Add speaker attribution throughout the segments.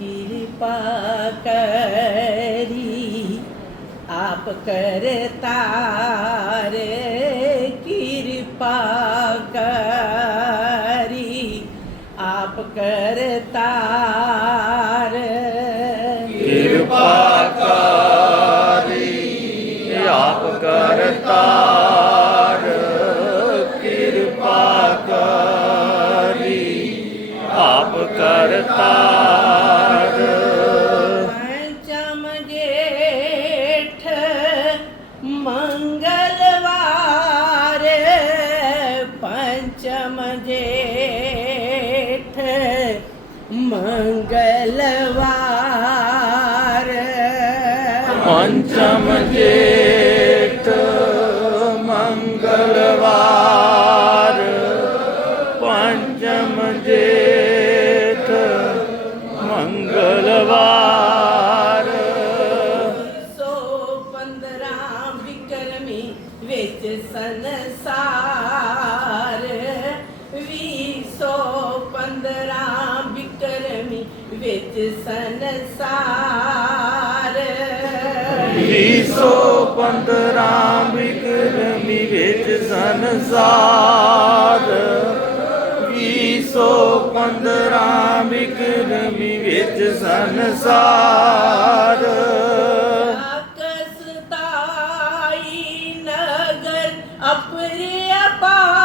Speaker 1: कृपा करी आप करता रे कृपा करी
Speaker 2: आप करता रे कृपा करी आप करता कृपा
Speaker 1: करी आप करता ਪੰਚਮ ਜੇਠ ਮੰਗਲਵਾਰ
Speaker 2: ਪੰਚਮ ਜੇਠ ਮੰਗਲਵਾਰ
Speaker 1: ਸੋ ਪੰਦਰਾਂ ਵਿਕਰਮੀ ਵਿੱਚ ਸੰਸਾਰ
Speaker 2: ਵੀਹ ਸੌ ਪੰਦਰਾਂ ਬਿਕਰਮੀ ਵਿੱਚ ਸੰਸਾਰ ਵੀਹ ਸੌ ਪੰਦਰਾਂ ਬਿਕਰਮੀ ਵਿੱਚ ਸੰਸਾਰ
Speaker 1: ਆਕਸਤਾਈ ਨਗਰ ਅਪਰੇ ਅਪਾਰ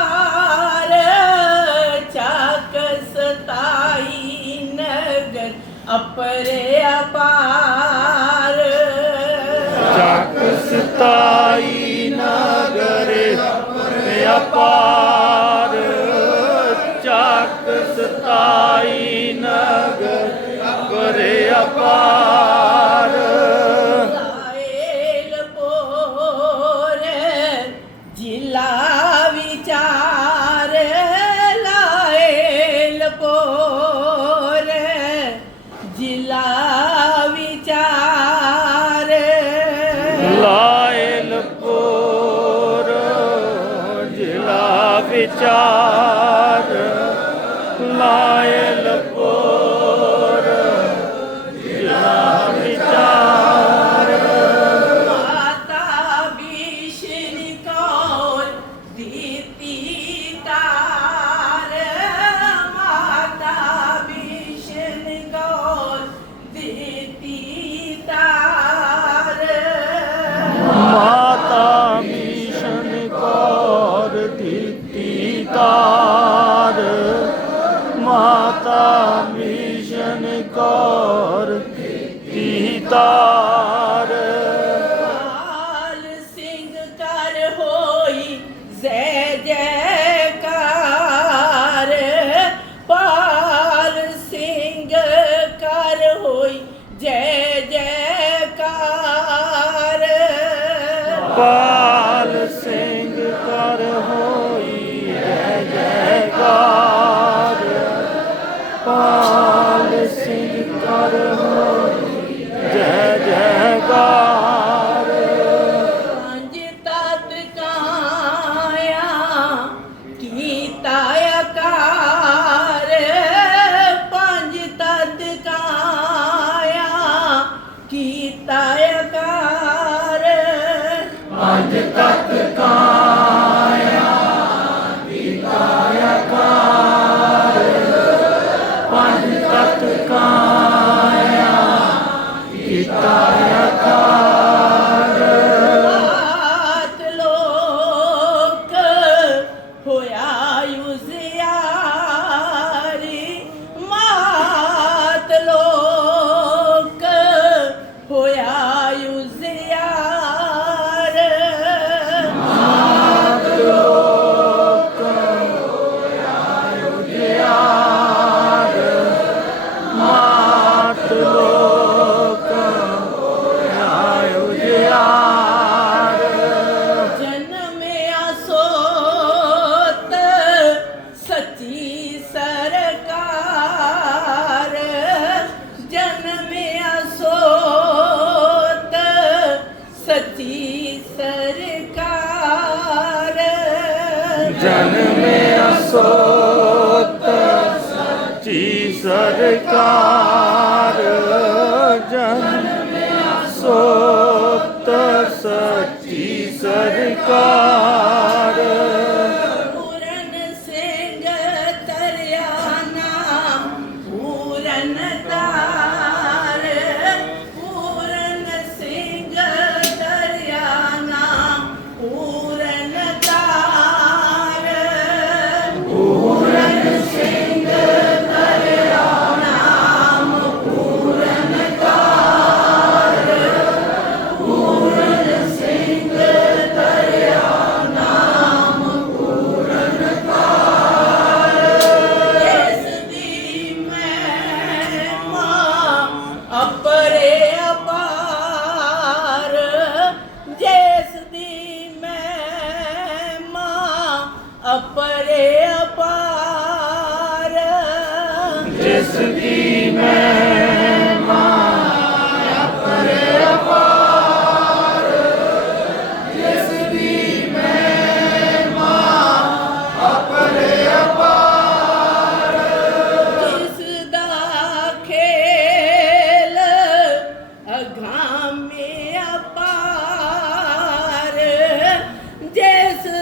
Speaker 2: ਸਤਾਈ ਨਗਰੇ ਅਪਾਰ
Speaker 1: life. ਤਾਰ। ਪਾਲ ਸਿੰਘ ਕਰ ਹੋਈ ਜੈ ਜੈਕਾਰ। ਪਾਲ ਸਿੰਘ ਕਰ ਹੋਈ ਜੈ ਜੈਕਾਰ।
Speaker 2: ਪਾਲ
Speaker 1: Tata. सोती सरकार
Speaker 2: जन सोत सची सरकार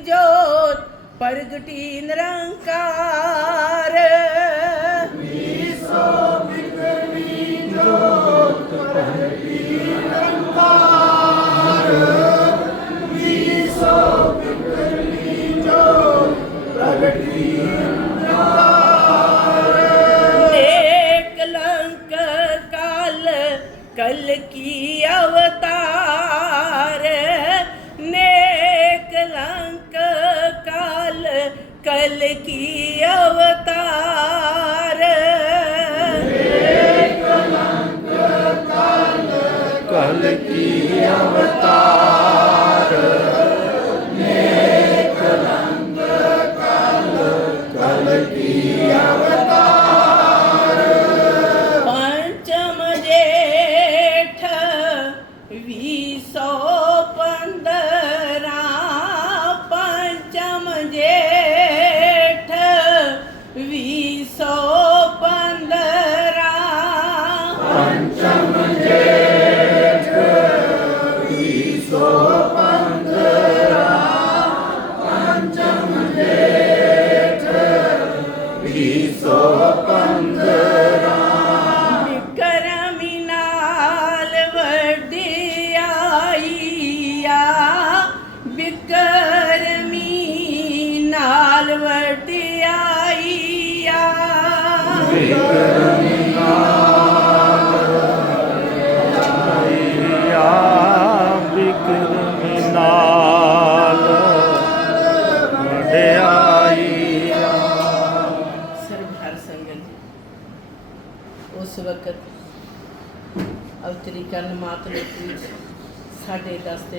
Speaker 1: ਜੋਤ ਪ੍ਰਗਟੀ ਨਿਰੰਕਾਰ
Speaker 2: ਵੀਸੋ
Speaker 1: ਬਿਕਰਮੀ ਜੋਤ ਪ੍ਰਗਟੀ ਨਿਰੰਕਾਰ ਵੀਸੋ ਬਿਕਰਮੀ ਜੋਤ ਪ੍ਰਗਟੀ Amen. Yeah. ਸਾਡੇ ਦਸਤੇ